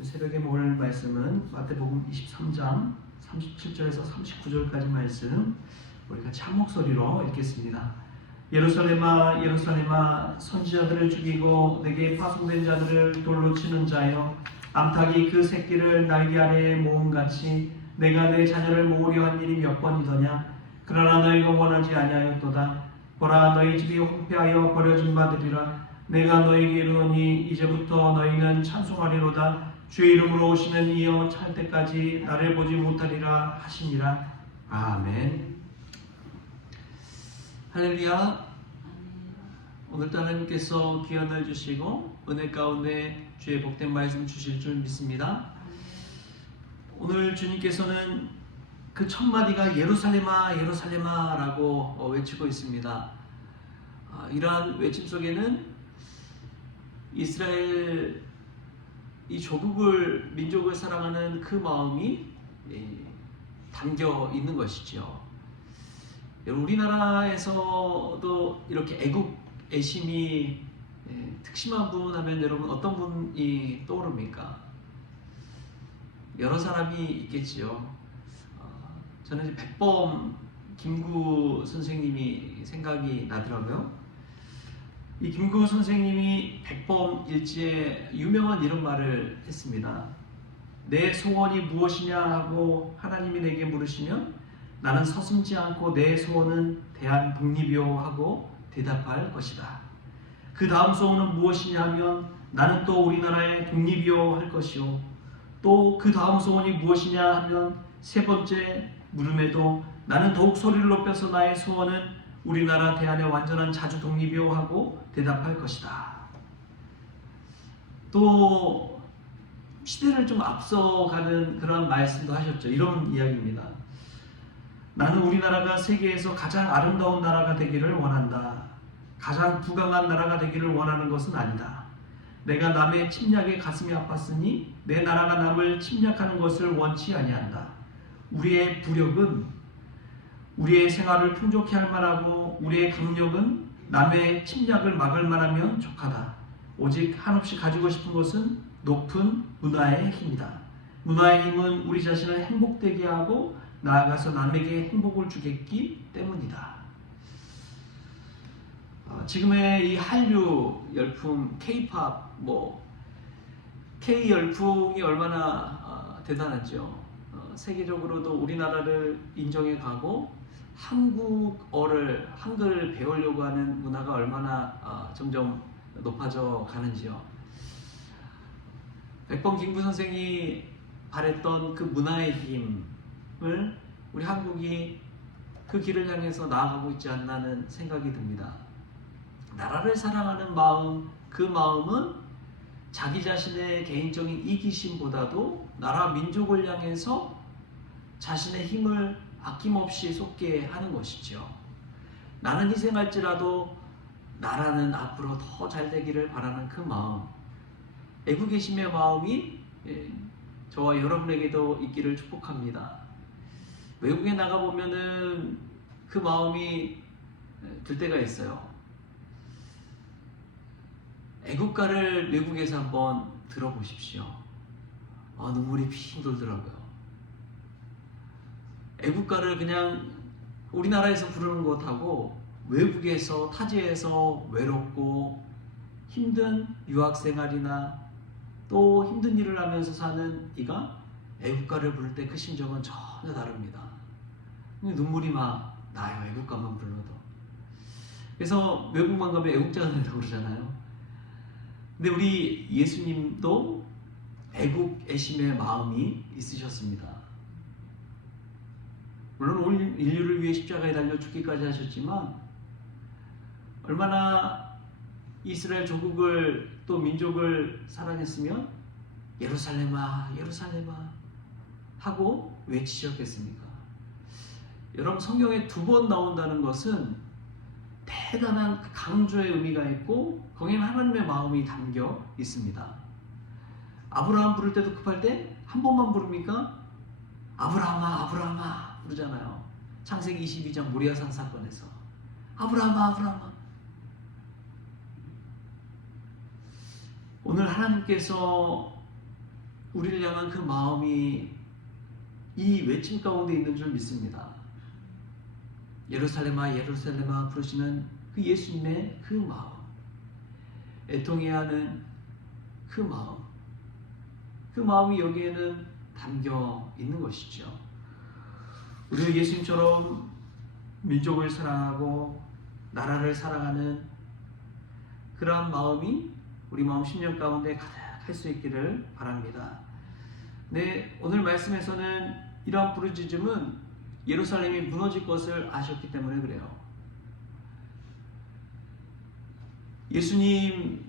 오늘 새벽에 모을 말씀은 마태복음 23장 37절에서 39절까지 말씀 우리 같이 한 목소리로 읽겠습니다. 예루살렘아 예루살렘아 선지자들을 죽이고 내게 파송된 자들을 돌로 치는 자여, 암탉이 그 새끼를 날개 아래에 모음같이 내가 내 자녀를 모으려 한 일이 몇 번이더냐. 그러나 너희가 원하지 아니하였도다. 보라, 너희 집이 황폐하여 버려진 바들이라. 내가 너희에게 이르노니 이제부터 너희는 찬송하리로다. 주의 이름으로 오시는 이여 찰 때까지 나를 보지 못하리라 하시니라. 아멘. 할렐루야. 오늘도 하나님께서 기원을 주시고 은혜 가운데 주의 복된 말씀 주실 줄 믿습니다. 오늘 주님께서는 그 첫 마디가 예루살렘아 예루살렘아 라고 외치고 있습니다. 이러한 외침 속에는 이스라엘 이 조국을 민족을 사랑하는 그 마음이 담겨 있는 것이죠. 우리나라에서도 이렇게 애국 애심이 특심한 분 하면 여러분 어떤 분이 떠오릅니까? 여러 사람이 있겠지요. 저는 이제 백범 김구 선생님이 생각이 나더라고요. 이 김구 선생님이 백범 일지에 유명한 이런 말을 했습니다. 내 소원이 무엇이냐 하고 하나님이 내게 물으시면 나는 서슴지 않고 내 소원은 대한 독립이요 하고 대답할 것이다. 그 다음 소원은 무엇이냐 하면 나는 또 우리나라의 독립이요 할 것이요. 또 그 다음 소원이 무엇이냐 하면 세 번째 물음에도 나는 더욱 소리를 높여서 나의 소원은 우리나라 대한의 완전한 자주 독립이요 하고 대답할 것이다. 또 시대를 좀 앞서가는 그런 말씀도 하셨죠. 이런 이야기입니다. 나는 우리나라가 세계에서 가장 아름다운 나라가 되기를 원한다. 가장 부강한 나라가 되기를 원하는 것은 아니다. 내가 남의 침략에 가슴이 아팠으니 내 나라가 남을 침략하는 것을 원치 아니한다. 우리의 부력은 우리의 생활을 풍족히 할 만하고 우리의 강력은 남의 침략을 막을 만하면 족하다. 오직 한없이 가지고 싶은 것은 높은 문화의 힘이다. 문화의 힘은 우리 자신을 행복되게 하고 나아가서 남에게 행복을 주겠기 때문이다. 지금의 이 한류 열풍, K-팝, K 열풍이 얼마나 대단하죠. 세계적으로도 우리나라를 인정해 가고 한국어를 한글을 배우려고 하는 문화가 얼마나 점점 높아져 가는지요. 백범 김구 선생이 바랬던 그 문화의 힘을 우리 한국이 그 길을 향해서 나아가고 있지 않나는 생각이 듭니다. 나라를 사랑하는 마음, 그 마음은 자기 자신의 개인적인 이기심보다도 나라 민족을 향해서 자신의 힘을 아낌없이 쏟게 하는 것이죠. 나는 희생할지라도 나라는 앞으로 더 잘 되기를 바라는 그 마음, 애국애심의 마음이 저와 여러분에게도 있기를 축복합니다. 외국에 나가보면은 그 마음이 들 때가 있어요. 애국가를 외국에서 한번 들어보십시오. 눈물이 핑 돌더라고요. 애국가를 그냥 우리나라에서 부르는 것하고 외국에서 타지에서 외롭고 힘든 유학생활이나 또 힘든 일을 하면서 사는 이가 애국가를 부를 때 그 심정은 전혀 다릅니다. 눈물이 막 나요. 애국가만 불러도. 그래서 외국만 가면 애국자가 된다고 그러잖아요. 근데 우리 예수님도 애국 애심의 마음이 있으셨습니다. 물론 온 인류를 위해 십자가에 달려 죽기까지 하셨지만 얼마나 이스라엘 조국을 또 민족을 사랑했으면 예루살렘아 예루살렘아 하고 외치셨겠습니까? 여러분, 성경에 2번 나온다는 것은 대단한 강조의 의미가 있고 거기에는 하나님의 마음이 담겨 있습니다. 아브라함 부를 때도 급할 때 한 번만 부릅니까? 아브라함아 아브라함아 부르잖아요. 창세기 22장 모리아산 사건에서 아브라함아 아브라함아. 오늘 하나님께서 우리를 향한 그 마음이 이 외침 가운데 있는 줄 믿습니다. 예루살렘아 예루살렘아 부르시는 그 예수님의 그 마음, 애통해야 하는 그 마음, 그 마음이 여기에는 담겨 있는 것이죠. 우리가 예수님처럼 민족을 사랑하고 나라를 사랑하는 그러한 마음이 우리 마음 심령 가운데 가득할 수 있기를 바랍니다. 네, 오늘 말씀에서는 이러한 부르짖음은 예루살렘이 무너질 것을 아셨기 때문에 그래요. 예수님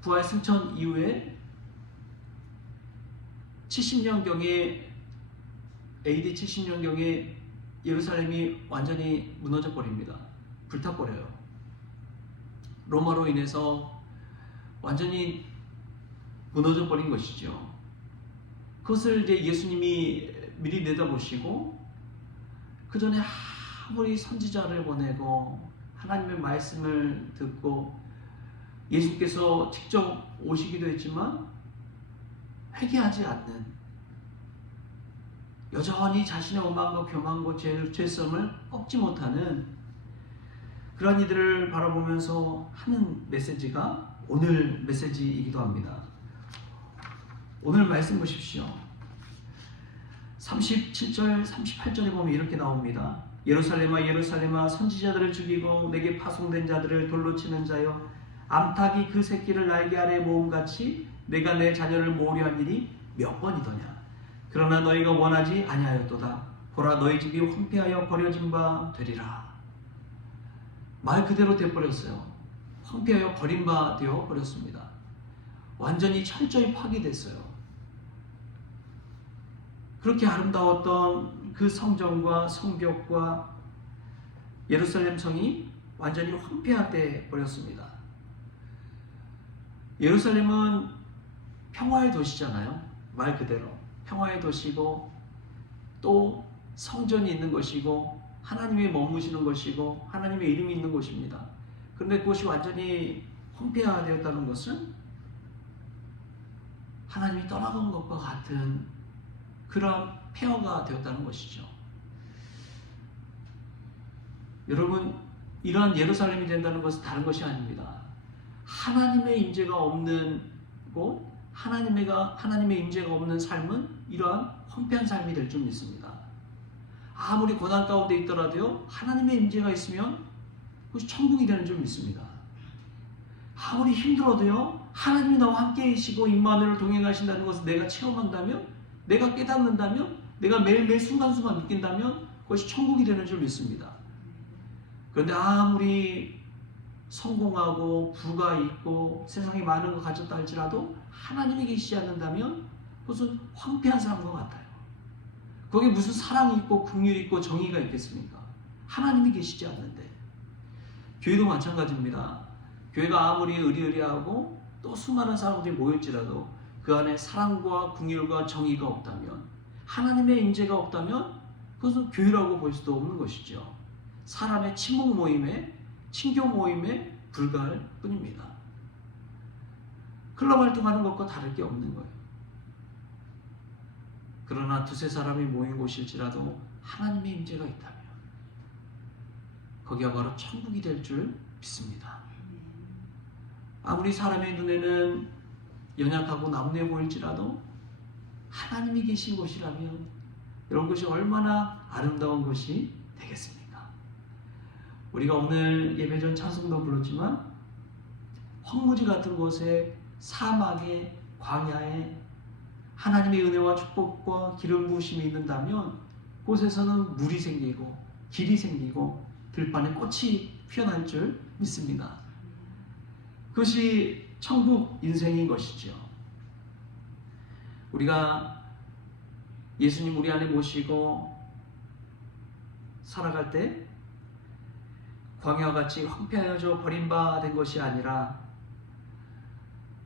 부활 승천 이후에 70년경에 AD 70년경에 예루살렘이 완전히 무너져 버립니다. 불타버려요. 로마로 인해서 완전히 무너져 버린 것이죠. 그것을 이제 예수님이 미리 내다보시고 그 전에 아무리 선지자를 보내고 하나님의 말씀을 듣고 예수께서 직접 오시기도 했지만 회개하지 않는, 여전히 자신의 오만과 교만과 죄성을 꺾지 못하는 그런 이들을 바라보면서 하는 메시지가 오늘 메시지이기도 합니다. 오늘 말씀 보십시오. 37절, 38절에 보면 이렇게 나옵니다. 예루살렘아 예루살렘아 선지자들을 죽이고 내게 파송된 자들을 돌로 치는 자여, 암탉이 그 새끼를 날개 아래 모음같이 내가 내 자녀를 모으려 한 일이 몇 번이더냐. 그러나 너희가 원하지 아니하였도다. 보라 너희 집이 황폐하여 버려진 바 되리라. 말 그대로 되어버렸어요. 황폐하여 버린 바 되어 버렸습니다. 완전히 철저히 파괴됐어요. 그렇게 아름다웠던 그 성전과 성벽과 예루살렘 성이 완전히 황폐화돼 버렸습니다. 예루살렘은 평화의 도시잖아요. 말 그대로 평화의 도시고 또 성전이 있는 것이고 하나님이 머무시는 것이고 하나님의 이름이 있는 곳입니다. 그런데 그것이 완전히 황폐화되었다는 것은 하나님이 떠나간 것과 같은 그런 폐허가 되었다는 것이죠. 여러분, 이러한 예루살렘이 된다는 것은 다른 것이 아닙니다. 하나님의 임재가 없는 곳, 하나님의 임재가 없는 삶은 이러한 황폐한 삶이 될 줄 믿습니다. 아무리 고난 가운데 있더라도요, 하나님의 임재가 있으면 그것이 천국이 되는 줄 믿습니다. 아무리 힘들어도요, 하나님이 나와 함께 계시고 임마누엘을 동행하신다는 것을 내가 체험한다면, 내가 깨닫는다면, 내가 매일매일 순간순간 느낀다면 그것이 천국이 되는 줄 믿습니다. 그런데 아무리 성공하고 부가 있고 세상에 많은 것 가졌다 할지라도 하나님이 계시지 않는다면 무슨 황폐한 삶과 같아요. 거기에 무슨 사랑이 있고 긍휼이 있고 정의가 있겠습니까? 하나님이 계시지 않는데. 교회도 마찬가지입니다. 교회가 아무리 의리의리하고 또 수많은 사람들이 모일지라도 그 안에 사랑과 긍휼과 정의가 없다면, 하나님의 임재가 없다면 그것은 교회라고 볼 수도 없는 것이죠. 사람의 친목 모임에, 친교 모임에 불과할 뿐입니다. 클럽 활동하는 것과 다를 게 없는 거예요. 그러나 두세 사람이 모인 곳일지라도 하나님의 임재가 있다면 거기가 바로 천국이 될 줄 믿습니다. 아무리 사람의 눈에는 연약하고 나무해 보일지라도 하나님이 계신 곳이라면 이런 것이 얼마나 아름다운 것이 되겠습니까? 우리가 오늘 예배 전 찬송도 불렀지만 황무지 같은 곳에, 사막에, 광야에 하나님의 은혜와 축복과 기름 부으심이 있는다면 그곳에서는 물이 생기고 길이 생기고 들판에 꽃이 피어날 줄 믿습니다. 그것이 천국 인생인 것이죠. 우리가 예수님 우리 안에 모시고 살아갈 때 광야와 같이 황폐하여져 버림받은 것이 아니라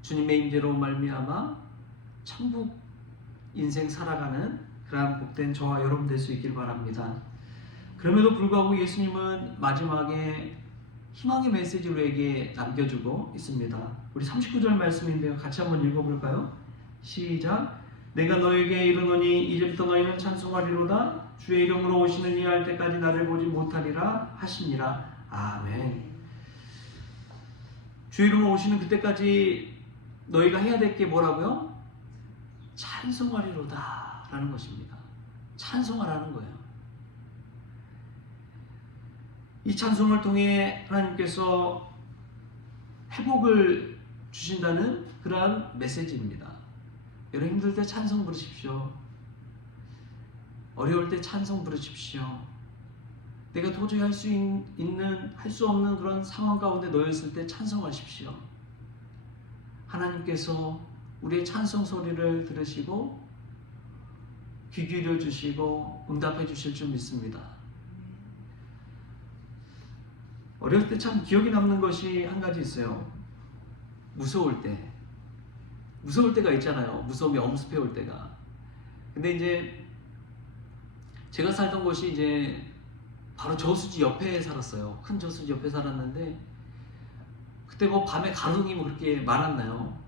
주님의 임재로 말미암아 천국 인생 살아가는 그러한 복된 저와 여러분 될 수 있길 바랍니다. 그럼에도 불구하고 예수님은 마지막에 희망의 메시지를 우리에게 남겨주고 있습니다. 우리 39절 말씀인데요. 같이 한번 읽어볼까요? 시작. 내가 너에게 이르노니 이제부터 너희는 찬송하리로다. 주의 이름으로 오시는 이 할 때까지 나를 보지 못하리라 하시니라. 아멘. 주의 이름으로 오시는 그때까지 너희가 해야 될 게 뭐라고요? 찬송하리로다 라는 것입니다. 찬송하라는 거예요. 이 찬송을 통해 하나님께서 회복을 주신다는 그러한 메시지입니다. 여러분 힘들 때 찬송 부르십시오. 어려울 때 찬송 부르십시오. 내가 도저히 할 수 없는 그런 상황 가운데 놓였을 때 찬송하십시오. 하나님께서 우리의 찬송 소리를 들으시고 귀 기울여 주시고 응답해 주실 줄 믿습니다. 어려울 때 참 기억이 남는 것이 한 가지 있어요. 무서울 때가 있잖아요. 무서움이 엄습해 올 때가. 근데 이제 제가 살던 곳이 이제 바로 저수지 옆에 살았어요. 큰 저수지 옆에 살았는데 그때 뭐 밤에 가로등이 뭐 그렇게 많았나요?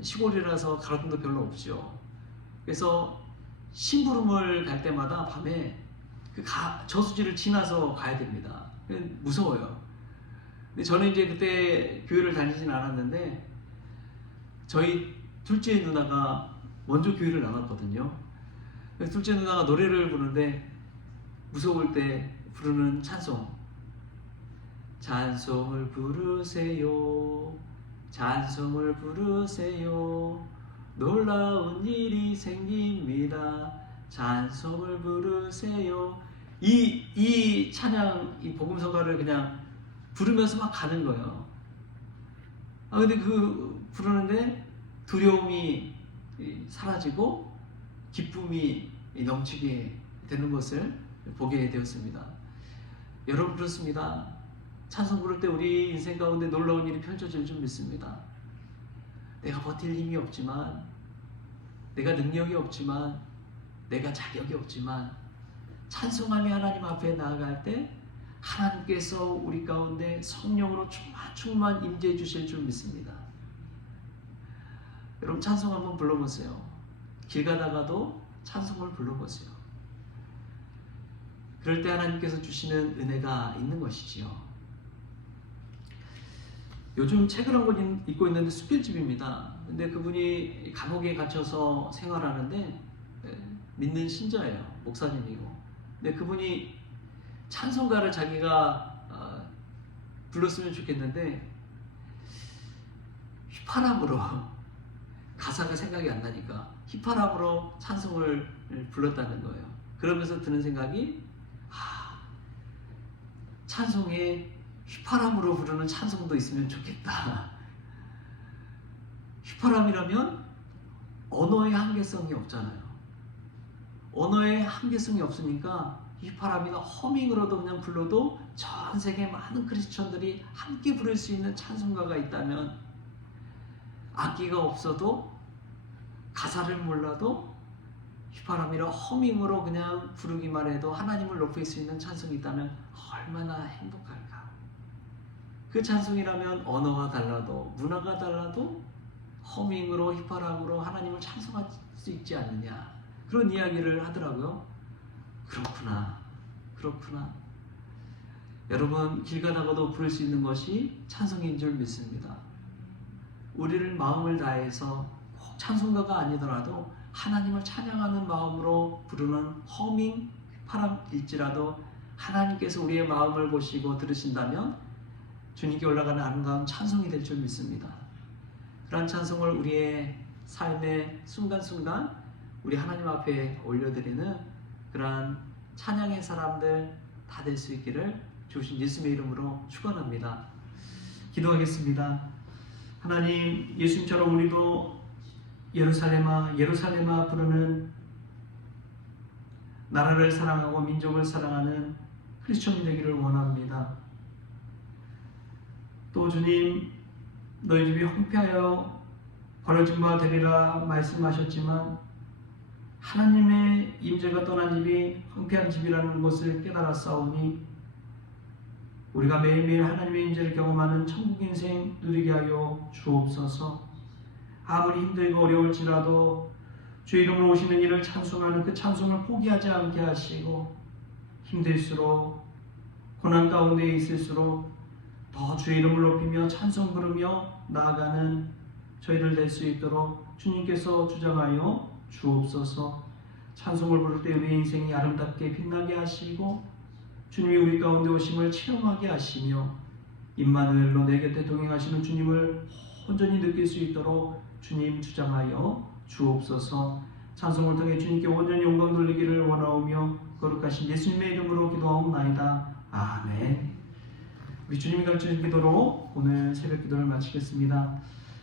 시골이라서 가로등도 별로 없죠. 그래서 심부름을 갈 때마다 밤에 그 저수지를 지나서 가야 됩니다. 무서워요. 근데 저는 이제 그때 교회를 다니진 않았는데 저희 둘째 누나가 먼저 교회를 나갔거든요. 그래서 둘째 누나가 노래를 부르는데 무서울 때 부르는 찬송을 부르세요. 찬송을 부르세요. 놀라운 일이 생깁니다. 찬송을 부르세요. 이 찬양, 이 복음성가를 그냥 부르면서 막 가는 거예요. 근데 그 부르는데 두려움이 사라지고 기쁨이 넘치게 되는 것을 보게 되었습니다. 여러분 그렇습니다. 찬송 부를 때 우리 인생 가운데 놀라운 일이 펼쳐질 줄 믿습니다. 내가 버틸 힘이 없지만, 내가 능력이 없지만, 내가 자격이 없지만 찬송하며 하나님 앞에 나아갈 때 하나님께서 우리 가운데 성령으로 충만 임재해 주실 줄 믿습니다. 여러분 찬송 한번 불러보세요. 길 가다가도 찬송을 불러보세요. 그럴 때 하나님께서 주시는 은혜가 있는 것이지요. 요즘 책을 한 권 읽고 있는데 수필집입니다. 근데 그분이 감옥에 갇혀서 생활하는데 믿는 신자예요. 목사님이고. 근데 그분이 찬송가를 자기가 불렀으면 좋겠는데 휘파람으로 가사가 생각이 안 나니까 휘파람으로 찬송을 불렀다는 거예요. 그러면서 드는 생각이 찬송에 휘파람으로 부르는 찬송도 있으면 좋겠다. 휘파람이라면 언어의 한계성이 없잖아요. 언어의 한계성이 없으니까 휘파람이나 허밍으로도 그냥 불러도 전 세계 많은 크리스천들이 함께 부를 수 있는 찬송가가 있다면, 악기가 없어도 가사를 몰라도 휘파람이나 허밍으로 그냥 부르기만 해도 하나님을 높일 수 있는 찬송이 있다면 얼마나 행복할까. 그 찬송이라면 언어가 달라도 문화가 달라도 허밍으로 휘파람으로 하나님을 찬송할 수 있지 않느냐, 그런 이야기를 하더라고요. 그렇구나. 여러분 길 가다가도 부를 수 있는 것이 찬송인 줄 믿습니다. 우리를 마음을 다해서 꼭 찬송가가 아니더라도 하나님을 찬양하는 마음으로 부르는 허밍, 휘파람일지라도 하나님께서 우리의 마음을 보시고 들으신다면 주님께 올라가는 아름다운 찬송이 될 줄 믿습니다. 그러한 찬송을 우리의 삶의 순간순간 우리 하나님 앞에 올려드리는 그러한 찬양의 사람들 다 될 수 있기를 주신 예수님의 이름으로 축원합니다. 기도하겠습니다. 하나님, 예수님처럼 우리도 예루살렘아 예루살렘아 부르는 나라를 사랑하고 민족을 사랑하는 크리스천이 되기를 원합니다. 또 주님, 너희 집이 황폐하여 버려진 바 되리라 말씀하셨지만 하나님의 임재가 떠난 집이 황폐한 집이라는 것을 깨달았사오니 우리가 매일매일 하나님의 임재를 경험하는 천국 인생 누리게 하여 주옵소서. 아무리 힘들고 어려울지라도 주의 이름으로 오시는 이를 찬송하는 그 찬송을 포기하지 않게 하시고 힘들수록 고난 가운데 있을수록 더 주의 이름을 높이며 찬송 부르며 나아가는 저희들 될 수 있도록 주님께서 주장하여 주옵소서. 찬송을 부를 때 우리 인생이 아름답게 빛나게 하시고 주님이 우리 가운데 오심을 체험하게 하시며 임마누엘로 내 곁에 동행하시는 주님을 온전히 느낄 수 있도록 주님 주장하여 주옵소서. 찬송을 통해 주님께 온전히 영광 돌리기를 원하오며 거룩하신 예수님의 이름으로 기도하옵나이다. 아멘. 우리 주님이 가르쳐주신 기도로 오늘 새벽 기도를 마치겠습니다.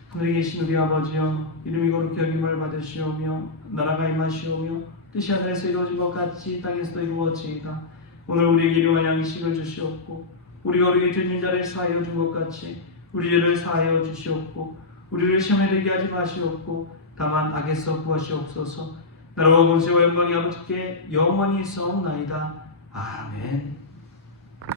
하늘에 계신 우리 아버지여, 이름이 거룩히 여김을 받으시오며 나라가 임하시오며 뜻이 하늘에서 이루어진 것 같이 땅에서도 이루어지이다. 오늘 우리에게 일용할 양식을 주시옵고 우리가 우리에게 죄진 자를 사하여 준 것 같이 우리 죄를 사하여 주시옵고 우리를 시험에 들게 하지 마시옵고 다만 악에서 구하시옵소서. 나라와 권세와 영광이 아버지께 영원히 있사옵나이다. 아멘.